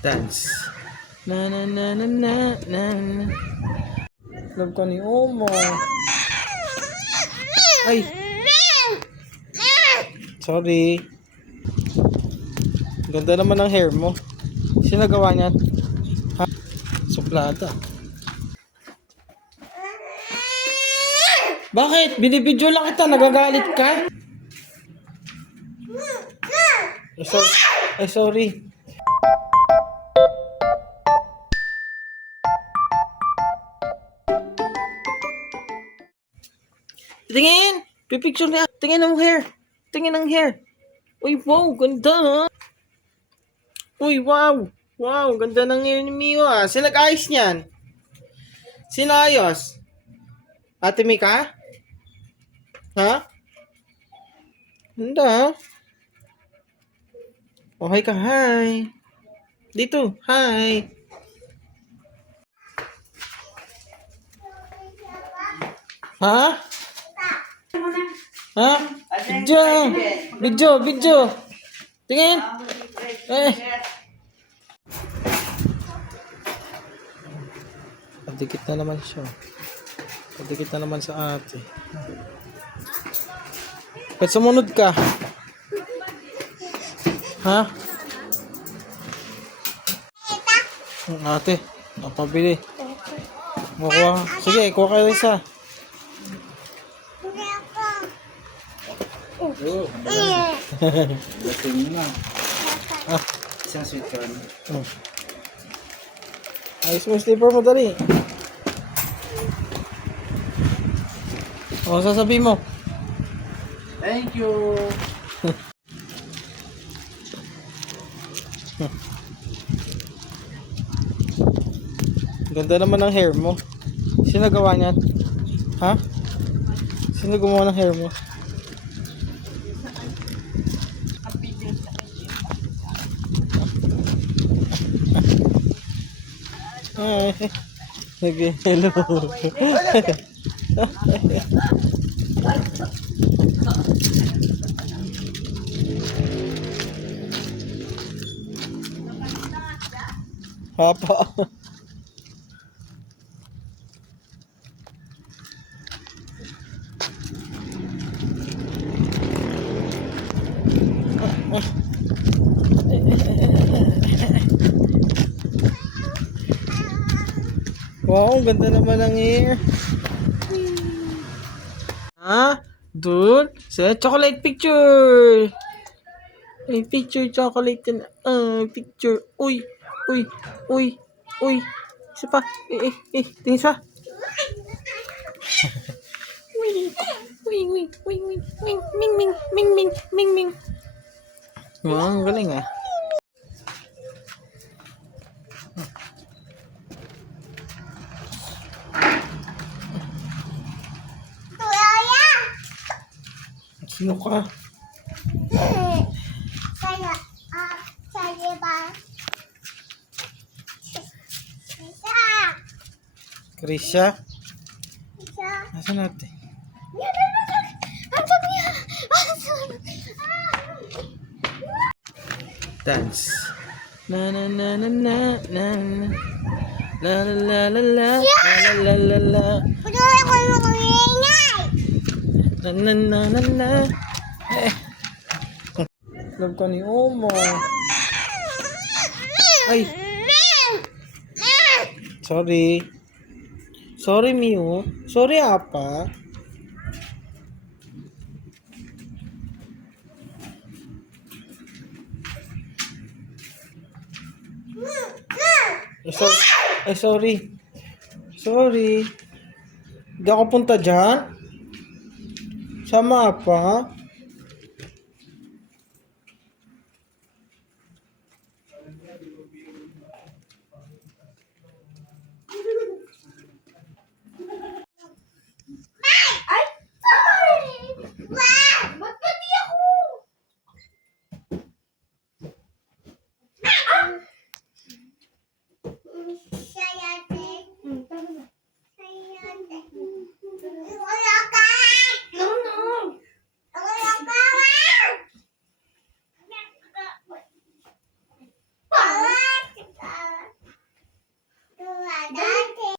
Dance. Na na na na na na. Love ka ni Oma. Ay. Sorry. Ganda naman ng hair mo. Sino nagawa niyan? Ha? Suplada. Bakit? Binibidyo lang kita. Nagagalit ka? Sorry. Tingin! Pipicture niya. Tingin ng hair. Tingin ng hair. Uy, wow. Ganda, ha? Uy, wow. Wow, ganda ng hair ni Mio, ah. Sino nag-ayos niyan? Sino ayos? Ate Mika? Ha? Ganda, ha? Oh, hi ka. Hi. Dito. Hi. Ha? Ha? Video. Tingin. Padikit na naman siya. Padikit na naman sa ate. Ba't sumunod ka? Ha? Ate, napabili. Kuha. Sige, kuha kayo isa. Dating mo na. Isang sweet corn. Ayos mo yung slipper mo, dali. O, sasabihin mo. Thank you. Ganda naman ng hair mo. Sino nagawa niyan? Ha? Sino gumawa ng hair mo? Hi. Okay, hello. Papa. Wow, ganda naman ng hair. Ha? Dude, sa chocolate picture. Ay, picture chocolate yan. Picture. Uy. Isa pa. Tingin sa. Ming. Wow, ang galing, ah. Sino ka? Saya ba? Krisha? Nasaan natin? Dance. Na na na na na na. La la la la la. La la la la. Na na na na na. Love ka ni Oma. Ay. Sorry, Mio. Sorry, Apa. Sorry. Sorry. Hindi ako punta dyan. Sama, Apa.